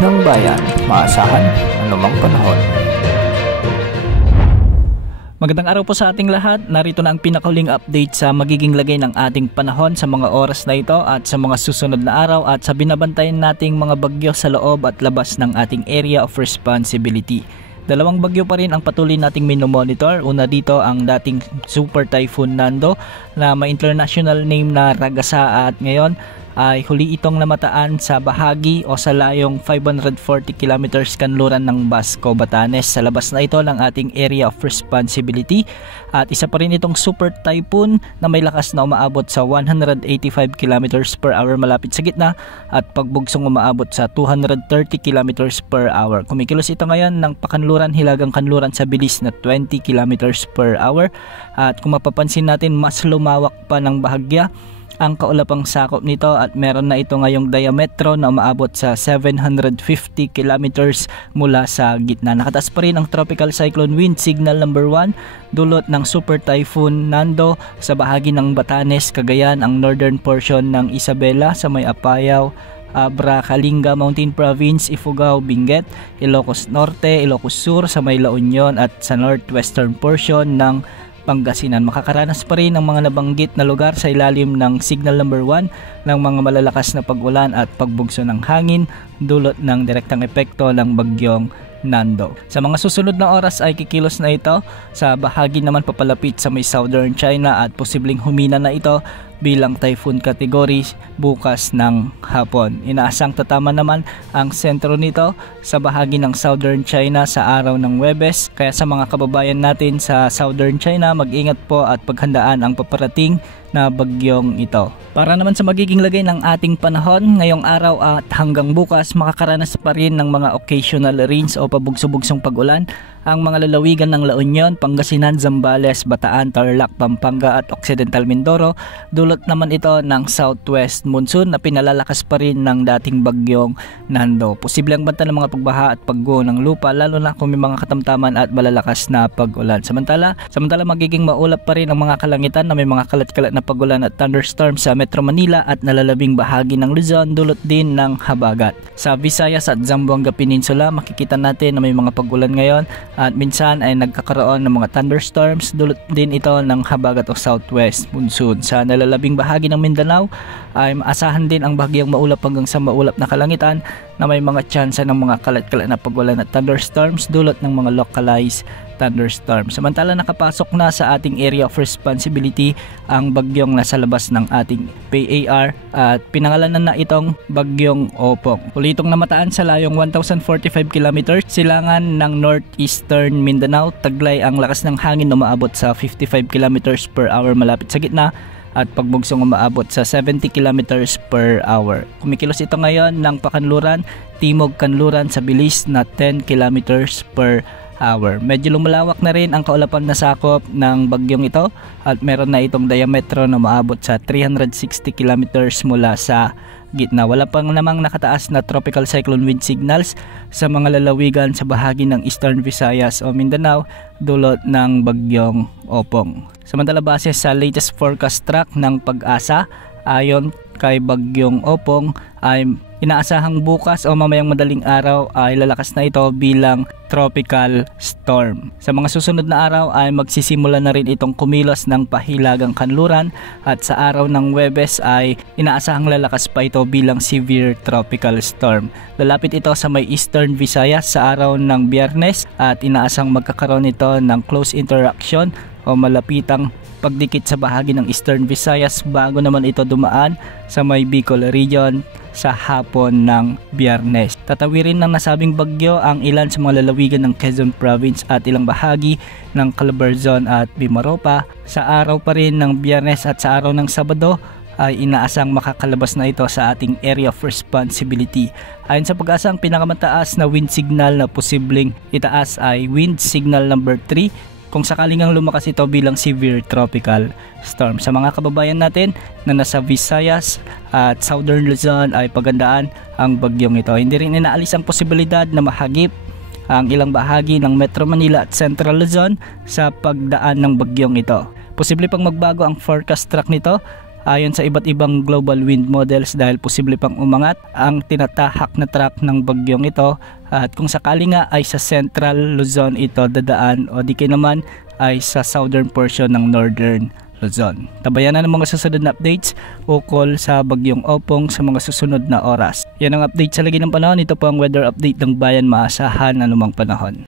ng bayan, maasahan anumang panahon. Magandang araw po sa ating lahat. Narito na ang pinakahuling update sa magiging lagay ng ating panahon sa mga oras na ito at sa mga susunod na araw at sa binabantayan nating mga bagyo sa loob at labas ng ating area of responsibility. Dalawang bagyo pa rin ang patuloy nating minomonitor. Una dito ang dating Super Typhoon Nando na may international name na Ragasa at ngayon ay huli itong namataan sa bahagi o sa layong 540 kilometers kanluran ng Basco, Batanes. Sa labas na ito ng ating area of responsibility at isa pa rin itong super typhoon na may lakas na umaabot sa 185 kilometers per hour malapit sa gitna at pagbugsong umaabot sa 230 kilometers per hour. Kumikilos ito ngayon ng pakanluran hilagang kanluran sa bilis na 20 kilometers per hour at kung mapapansin natin mas lumawak pa ng bahagya ang kaulapang sakop nito at meron na ito ngayong diametro na umaabot sa 750 kilometers mula sa gitna. Nakataas pa rin ang tropical cyclone wind signal number 1 dulot ng Super Typhoon Nando sa bahagi ng Batanes, Cagayan, ang northern portion ng Isabela sa may Apayao, Abra, Kalinga, Mountain Province, Ifugao, Benguet, Ilocos Norte, Ilocos Sur sa may La Union at sa northwestern portion ng Pangasinan. Makakaranas pa rin ang mga nabanggit na lugar sa ilalim ng signal number 1 ng mga malalakas na pag-ulan at pagbugso ng hangin dulot ng direktang epekto ng bagyong Nando. Sa mga susunod na oras ay kikilos na ito sa bahagi naman papalapit sa may southern China at posibleng humina na ito bilang typhoon category bukas ng hapon. Inaasang tatama naman ang sentro nito sa bahagi ng southern China sa araw ng Huwebes. Kaya sa mga kababayan natin sa southern China, mag-ingat po at paghandaan ang paparating na bagyong ito. Para naman sa magiging lagay ng ating panahon, ngayong araw at hanggang bukas makakaranas pa rin ng mga occasional rains o pabugso-bugsong pag-ulan ang mga lalawigan ng La Union, Pangasinan, Zambales, Bataan, Tarlac, Pampanga at Occidental Mindoro. Dulot naman ito ng southwest monsoon na pinalalakas pa rin ng dating bagyong Nando. Posible ang banta ng mga pagbaha at pagguho ng lupa lalo na kung may mga katamtaman at malalakas na pag-ulan. Samantala magiging maulap pa rin ang mga kalangitan na may mga kalat-kalat na pag-ulan at thunderstorms sa Metro Manila at nalalabing bahagi ng Luzon dulot din ng habagat. Sa Visayas at Zamboanga Peninsula makikita natin na may mga pag-ulan ngayon at minsan ay nagkakaroon ng mga thunderstorms dulot din ito ng habagat o southwest monsoon. Sa nalalabing bahagi ng Mindanao ay maasahan din ang bahagyang maulap hanggang sa maulap na kalangitan na may mga tsansa ng mga kalat-kalat na pag-ulan at thunderstorms dulot ng mga localized thunderstorm. Samantala nakapasok na sa ating area of responsibility ang bagyong nasa labas ng ating PAR at pinangalanan na itong bagyong Opong. Ulitong namataan sa layong 1,045 kilometers silangan ng northeastern Mindanao. Taglay ang lakas ng hangin na umaabot sa 55 kilometers per hour malapit sa gitna at pagbugsong umaabot sa 70 kilometers per hour. Kumikilos ito ngayon ng pakanluran, timog kanluran sa bilis na 10 kilometers per hour. Medyo lumalawak na rin ang kaulapan na sakop ng bagyong ito at meron na itong diametro na maabot sa 360 kilometers mula sa gitna. Wala pang namang nakataas na tropical cyclone wind signals sa mga lalawigan sa bahagi ng Eastern Visayas o Mindanao dulot ng bagyong Opong. Samantala base sa latest forecast track ng Pag-asa, ayon kay bagyong Opong ay inaasahang bukas o mamayang madaling araw ay lalakas na ito bilang tropical storm. Sa mga susunod na araw ay magsisimula na rin itong kumilos ng pahilagang kanluran at sa araw ng Huwebes ay inaasahang lalakas pa ito bilang severe tropical storm. Lalapit ito sa may Eastern Visayas sa araw ng Biyernes at inaasahang magkakaroon ito ng close interaction o malapitang pagdikit sa bahagi ng Eastern Visayas bago naman ito dumaan sa may Bicol region sa hapon ng Biyernes. Tatawirin ng nasabing bagyo ang ilan sa mga lalawigan ng Quezon Province at ilang bahagi ng Calabarzon at Mimaropa. Sa araw pa rin ng Biyernes at sa araw ng Sabado ay inaasang makakalabas na ito sa ating area of responsibility. Ayon sa Pag-asa, ang pinakamataas na wind signal na posibleng itaas ay wind signal number 3 kung sakaling ang lumakas ito bilang severe tropical storm. Sa mga kababayan natin na nasa Visayas at Southern Luzon ay pagandaan ang bagyong ito. Hindi rin inaalis ang posibilidad na mahagip ang ilang bahagi ng Metro Manila at Central Luzon sa pagdaan ng bagyong ito. Posible pang magbago ang forecast track nito ayon sa iba't ibang global wind models dahil posible pang umangat ang tinatahak na track ng bagyong ito, at kung sakali nga ay sa Central Luzon ito dadaan o di kaya naman ay sa southern portion ng Northern Luzon. Tabayan na ng mga susunod na updates ukol sa bagyong Opong sa mga susunod na oras. Yan ang update sa lagi ng panahon. Ito po ang weather update ng bayan, maasahan anumang panahon.